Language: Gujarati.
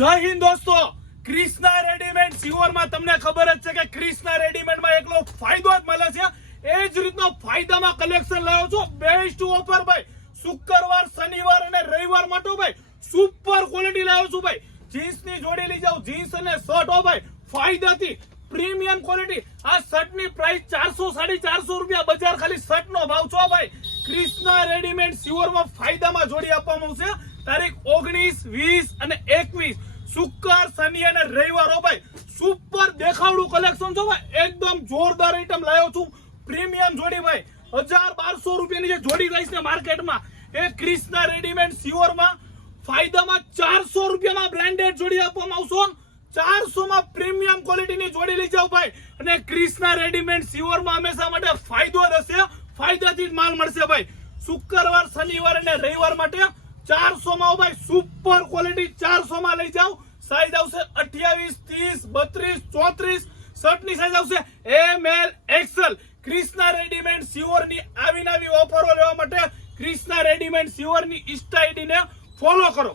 જય હિન્દ દોસ્તો, ક્રિષ્ના રેડીમેડ સિયોરમાં તમને ખબર જ છે કે ક્રિષ્ના રેડીમેડમાં એકલો ફાયદો જ મળે છે. એ જ રીતનો ફાયદામાં કલેક્શન લાવ્યો છું. બેસ્ટ ઓફર ભાઈ, શુક્રવાર, શનિવાર અને રવિવાર માટે ભાઈ સુપર ક્વોલિટી લાવ્યો છું ભાઈ. જીન્સની જોડી લઈ જાઓ, જીન્સ અને શર્ટ હો ભાઈ ફાયદાથી પ્રીમિયમ ક્વોલિટી. આ શર્ટની પ્રાઇસ 400 450 રૂપિયા, બજાર ખાલી શર્ટનો ભાવ છો ભાઈ. ક્રિષ્ના રેડીમેડ સિયોરમાં ફાયદામાં જોડી આપવામાં આવશે. તારીખ 19, 20 અને 21 શુક્ર, શનિ અને રવિવાર હો ભાઈ. સુપર દેખાવડું કલેક્શન છો ભાઈ, એકદમ જોરદાર આઈટમ લાવ્યો છું. પ્રીમિયમ જોડી ભાઈ 1000-1200 રૂપિયાની જે જોડી થાય છે માર્કેટમાં, એ ક્રિષ્ના રેડીમેડ સિયોરમાં ફાયદામાં 400 રૂપિયામાં બ્રાન્ડેડ જોડી આપવામાં આવશો. 400 માં પ્રીમિયમ ક્વોલિટીની જોડી લઈ જાઓ ભાઈ. અને ક્રિષ્ના રેડીમેડ સિયોરમાં હંમેશા માટે ફાયદો રહેશે, ફાયદાથી જ માલ મળશે ભાઈ. શુક્રવાર, શનિવાર અને રવિવાર માટે 400 માં ભાઈ સુપર ક્વોલિટી 400 માં લઈ જાઓ. સાઈઝ આવશે 28, 30, 32, 34. શર્ટની સાઈઝ આવશે ML, XL. ક્રિષ્ના રેડીમેડ સિયોરની આવી નવી ઓફરો લેવા માટે ક્રિષ્ના રેડીમેડ સિયોરની ઇન્સ્ટા આઈડી ને ફોલો કરો.